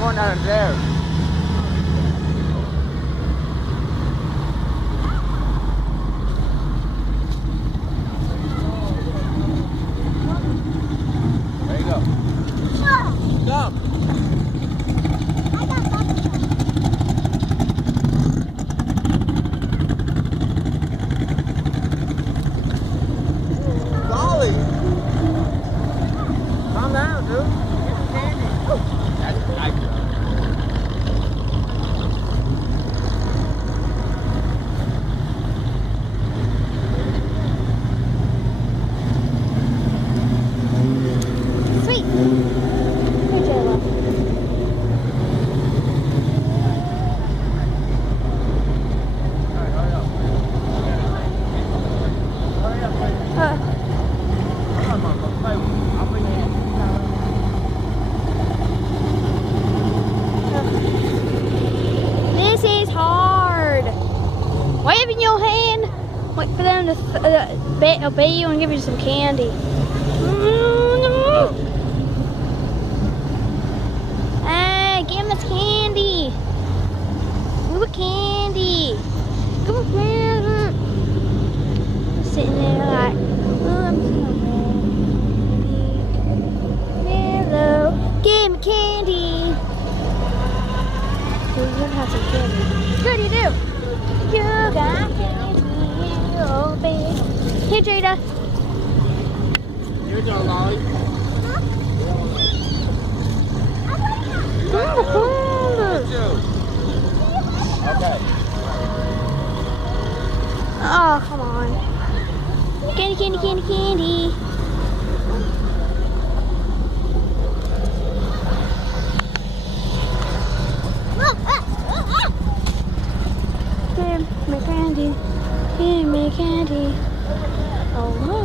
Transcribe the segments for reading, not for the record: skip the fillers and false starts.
One out of there. There you go. Go. Golly. Calm down, dude. Get candy. That's nice. Sweet. Hey, Jayla. This is hard. Wave in your hand. Wait for them to obey you and give you some candy. Hey, give him this candy. Give him candy. Give him candy. Sitting there like, oh, I'm so ready. Hello. Give me candy. You're gonna have some candy. Good, you do. You got candy. Oh, baby. Here, Jada. Here's our lolly. Okay. Oh, come on. Candy, candy, candy, candy. Give me candy. Give me candy. Oh, no.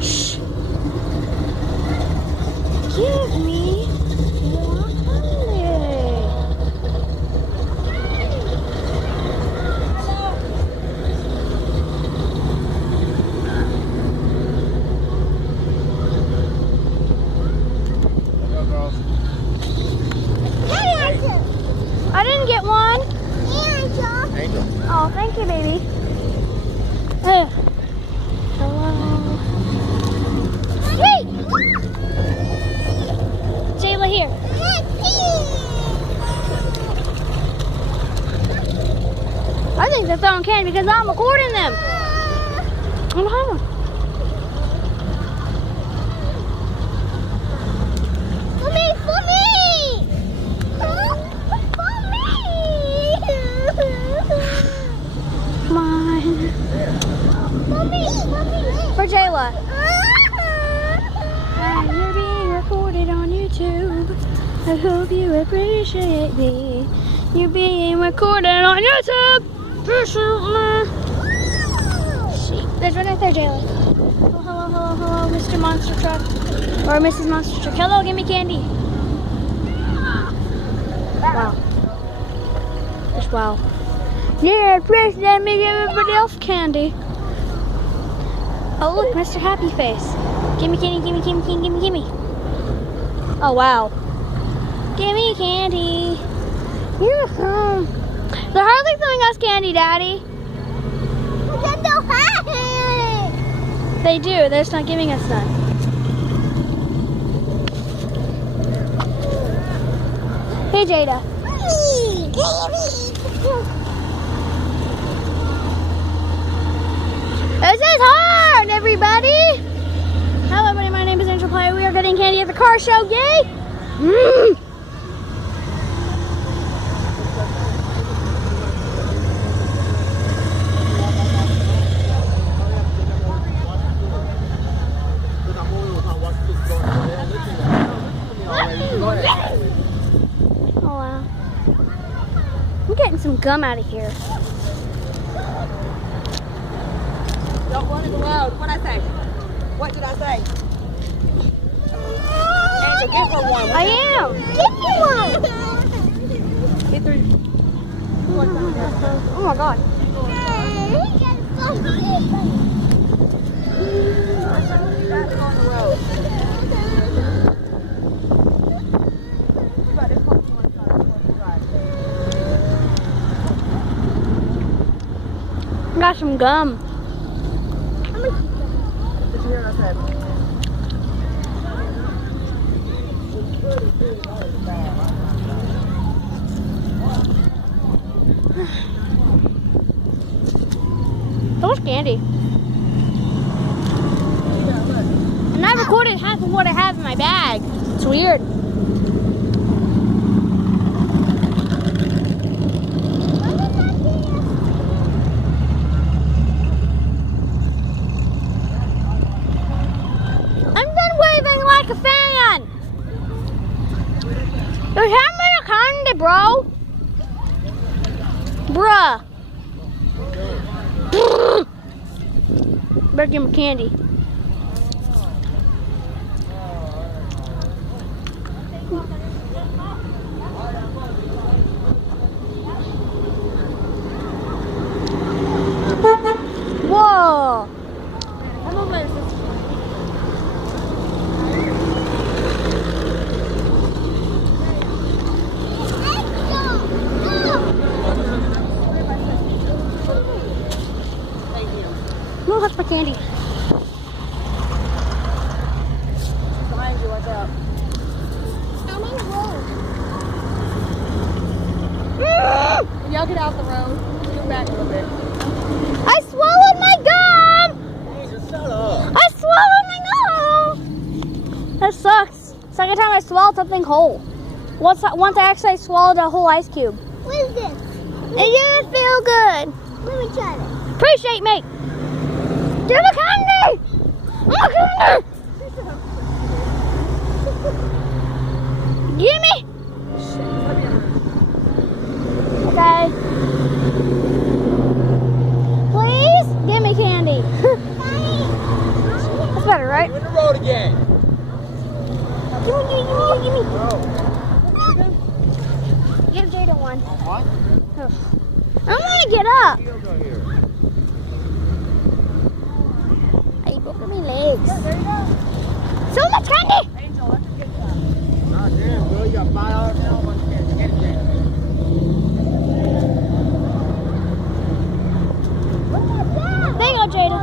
Shh. Give me your candy. Go, girls. I didn't get one. Angel. Oh, thank you, baby. Hello. Hey! Jayla, here. I think they're throwing candy because I'm recording them. I'm home. Come on. For Jayla. And you're being recorded on YouTube. I hope you appreciate me. You're being recorded on YouTube. There's one right there, Jayla. Oh, hello, hello, hello, Mr. Monster Truck. Or Mrs. Monster Truck. Hello, give me candy. Wow. Just wow. Yeah, please let me give everybody else candy. Oh, look, Mr. Happy Face. Gimme candy, gimme, gimme, gimme, gimme, gimme. Oh, wow. Gimme candy. You're home. They're hardly throwing us candy, Daddy. They do. They're just not giving us none. Hey, Jada. This is hard, everybody. Hello, everybody. My name is Angel Player. We are getting candy at the car show. Yay! Oh, wow. I'm getting some gum out of here. Don't want to go out. What'd I say? What did I say? Angel, give her one. I am. Give me one. Get three. Oh my God. That's got some gum. Did you hear what I said? So much candy. And I recorded half of what I have in my bag. It's weird. I'm done waving like a fan. There's how many candy, bro? Bruh. Better give him candy. Whoa! I'm over there, sister. No, that's my candy. Behind you, watch out. When y'all get out the road, move back a little bit. I swallowed my gum! Jesus, shut up. I swallowed my gum! That sucks. Second time I swallowed something whole. Once I actually swallowed a whole ice cube. What is this? It didn't feel good. Let me try it. Appreciate me. Give me candy! My candy! Give me! Okay. Please give me candy. That's better, right? You're in the road again. Give me. Oh. Give Jada one. What? I want to get up. Fields are here. I broke my legs. There you go. So much candy. Angel, let's get that. God damn, girl, you got $5 now. Once you get it, There you go, Jada.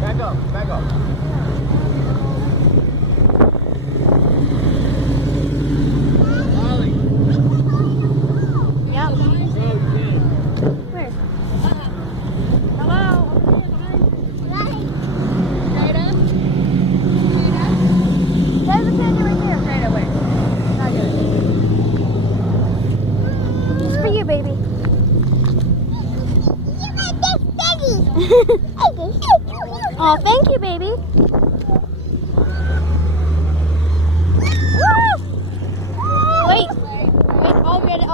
back up, back up. Ollie, Yep. so you did. Where? Hello? Jada? There's a candy right here. Jada, wait. Not good. It's for you, baby. Oh, thank you, baby. Woo! Wait, I'll get it.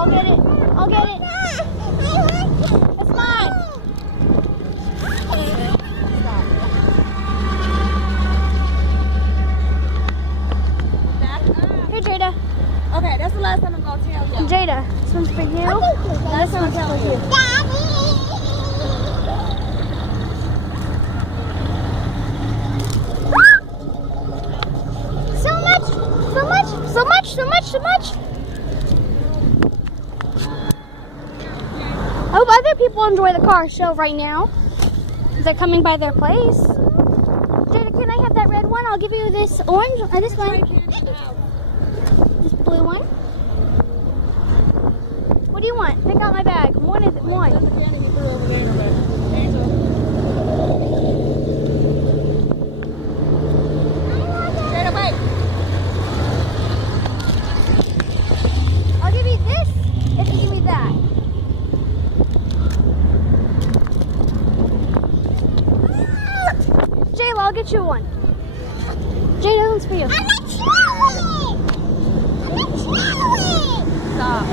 It's mine. Back up. Here, Jada. Okay, that's the last time I'm going to tell you. Jada, this one's for you. Last time I'm telling you. So much. I hope other people enjoy the car show right now. They're coming by their place. Jada, can I have that red one? I'll give you this orange or this one. This blue one. What do you want? Pick out my bag. One. There's a candy he threw over there. Angel. Jada, wait. I'll give you this if you give me that. Jayla, I'll get you one. Jayla, that one's for you. Stop.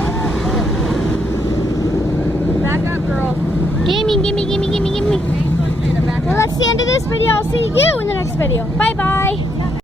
Back up, girl. Gimme. Angel, Jada, back Well, up. that's the end of this video. I'll see you in the next video. Bye-bye.